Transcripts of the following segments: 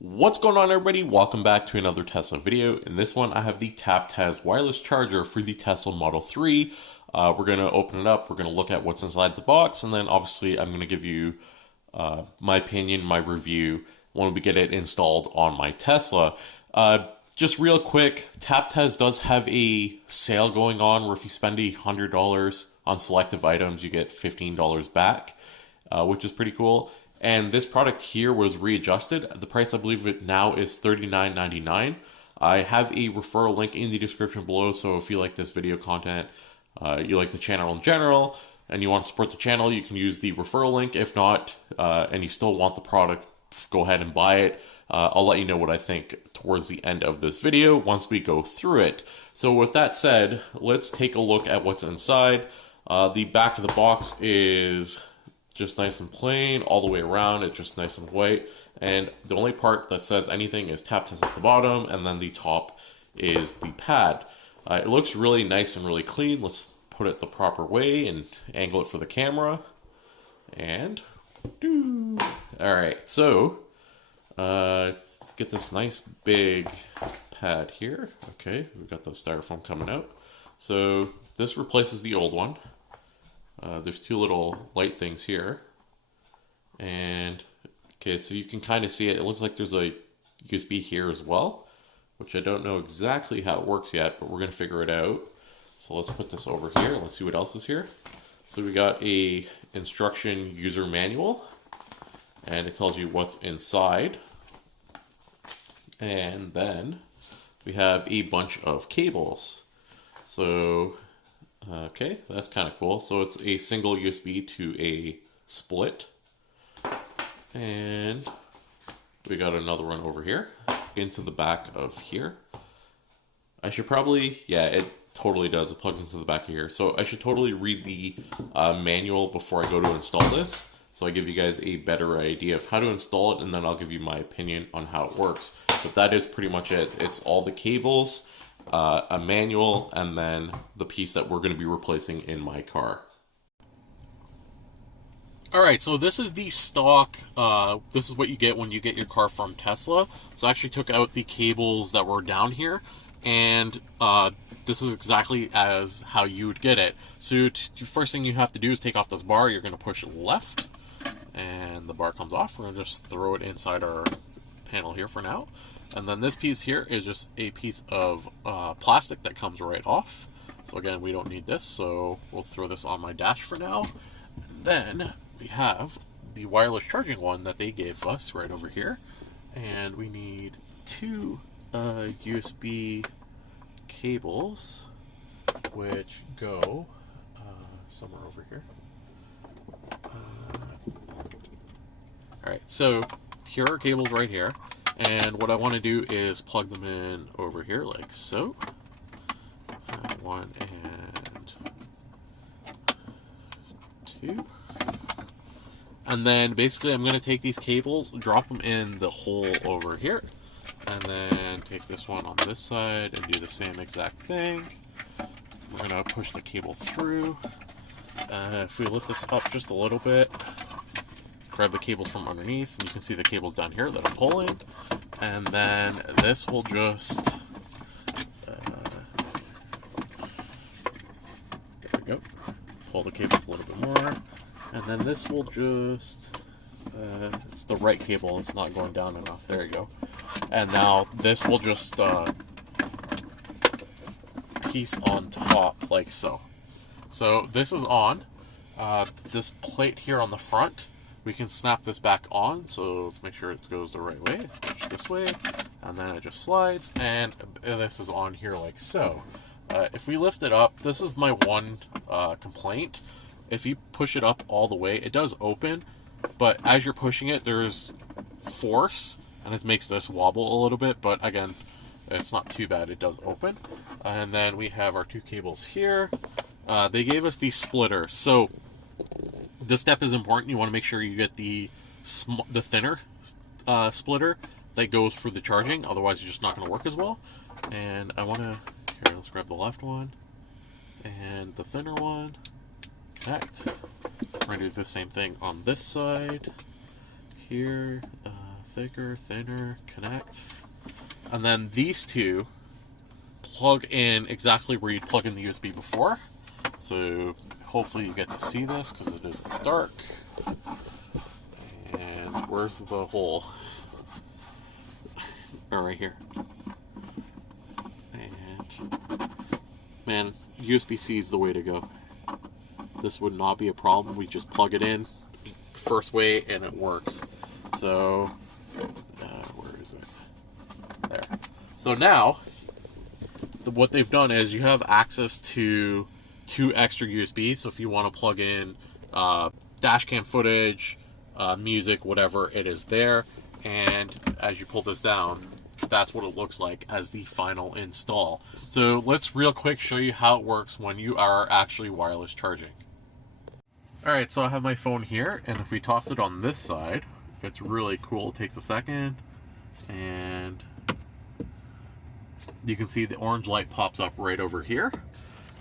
What's going on, everybody? Welcome back to another Tesla video. In this one, I have the TesTap Wireless charger for the Tesla Model 3. We're going to open it up, we're going to look at what's inside the box, and then obviously I'm going to give you my opinion, my review, when we get it installed on my Tesla. Just real quick, TesTap does have a sale going on where if you spend $100 on selective items, you get $15 back, which is pretty cool. And this product here was readjusted. The price, I believe it now is $39.99. I have a referral link in the description below, so if you like this video content, you like the channel in general, and you want to support the channel, you can use the referral link. If not, and you still want the product, go ahead and buy it. I'll let you know what I think towards the end of this video once we go through it. So with that said, let's take a look at what's inside. The back of the box is just nice and plain all the way around. It's just nice and white, and the only part that says anything is TesTap at the bottom, and then the top is the pad. It looks really nice and really clean. Let's put it the proper way and angle it for the camera, and all right, so let's get this nice big pad here. Okay, we've got the styrofoam coming out. So this replaces the old one. There's two little light things here, and okay, so you can kind of see it. It looks like there's a USB here as well, which I don't know exactly how it works yet, but we're gonna figure it out. So let's put this over here. Let's see what else is here. So we got a instruction user manual, and it tells you what's inside, and then we have a bunch of cables. So okay, that's kind of cool. So it's a single USB to a split. And we got another one over here into the back of here. I should probably, yeah, it totally does. It plugs into the back of here. So I should totally read the manual before I go to install this, so I give you guys a better idea of how to install it, and then I'll give you my opinion on how it works. But that is pretty much it. It's all the cables, a manual, and then the piece that we're going to be replacing in my car. Alright, so this is the stock, this is what you get when you get your car from Tesla. So I actually took out the cables that were down here, and this is exactly as how you would get it. So the first thing you have to do is take off this bar. You're going to push left, and the bar comes off. We're going to just throw it inside our panel here for now. And then this piece here is just a piece of plastic that comes right off. So again, we don't need this, so we'll throw this on my dash for now. And then we have the wireless charging one that they gave us right over here. And we need two USB cables, which go somewhere over here. Alright, so here are cables right here. And what I want to do is plug them in over here like so. One and two. And then basically I'm going to take these cables, drop them in the hole over here, and then take this one on this side and do the same exact thing. We're going to push the cable through. If we lift this up just a little bit, grab the cables from underneath, and you can see the cables down here that I'm pulling, and then this will just there we go, pull the cables a little bit more, and then this will just it's the right cable, it's not going down enough, there you go, and now this will just piece on top like so. So this is on. This plate here on the front, we can snap this back on, so let's make sure it goes the right way. Let's push this way, and then it just slides, and this is on here like so. If we lift it up, this is my one complaint. If you push it up all the way, it does open, but as you're pushing it, there's force, and it makes this wobble a little bit, but again, it's not too bad, it does open. And then we have our two cables here. They gave us the splitter, so this step is important. You want to make sure you get the thinner splitter that goes for the charging, otherwise it's just not going to work as well. And I want to, here, let's grab the left one and the thinner one, connect. We're going to do the same thing on this side here. thicker, thinner, connect. And then these two plug in exactly where you'd plug in the USB before. So hopefully you get to see this because it is dark. And where's the hole? Oh, right here. And man, USB-C is the way to go. This would not be a problem. We just plug it in the first way and it works. So where is it? There. So now what they've done is you have access to 2 extra USBs. So if you want to plug in dashcam footage, music, whatever, it is there. And as you pull this down, that's what it looks like as the final install. So let's real quick show you how it works when you are actually wireless charging. Alright, so I have my phone here, and if we toss it on this side, it's really cool. It takes a second, and you can see the orange light pops up right over here.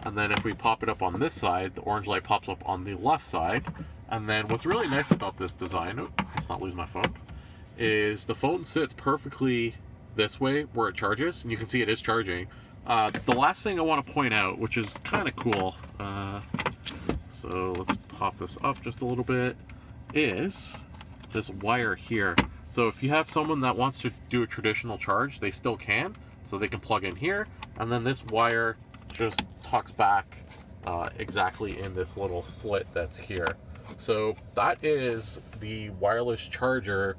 And then if we pop it up on this side, the orange light pops up on the left side. And then what's really nice about this design, let's not lose my phone, is the phone sits perfectly this way where it charges, and you can see it is charging. The last thing I want to point out, which is kind of cool, so let's pop this up just a little bit, is this wire here. So if you have someone that wants to do a traditional charge, they still can. So they can plug in here, and then this wire just tucks back exactly in this little slit that's here. So that is the wireless charger.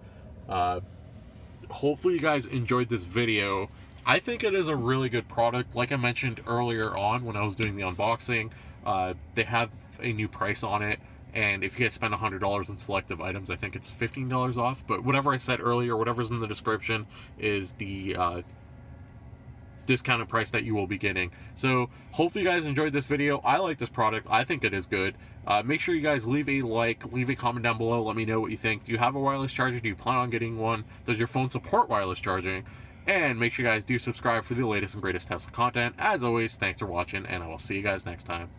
Hopefully you guys enjoyed this video. I think it is a really good product. Like I mentioned earlier on when I was doing the unboxing, they have a new price on it, and if you guys spend $100 on selective items, I think it's $15 off. But whatever I said earlier, whatever's in the description is the discounted price that you will be getting. So hopefully you guys enjoyed this video. I like this product. I think it is good. Make sure you guys leave a like, leave a comment down below. Let me know what you think. Do you have a wireless charger? Do you plan on getting one? Does your phone support wireless charging? And make sure you guys do subscribe for the latest and greatest Tesla content. As always, thanks for watching, and I will see you guys next time.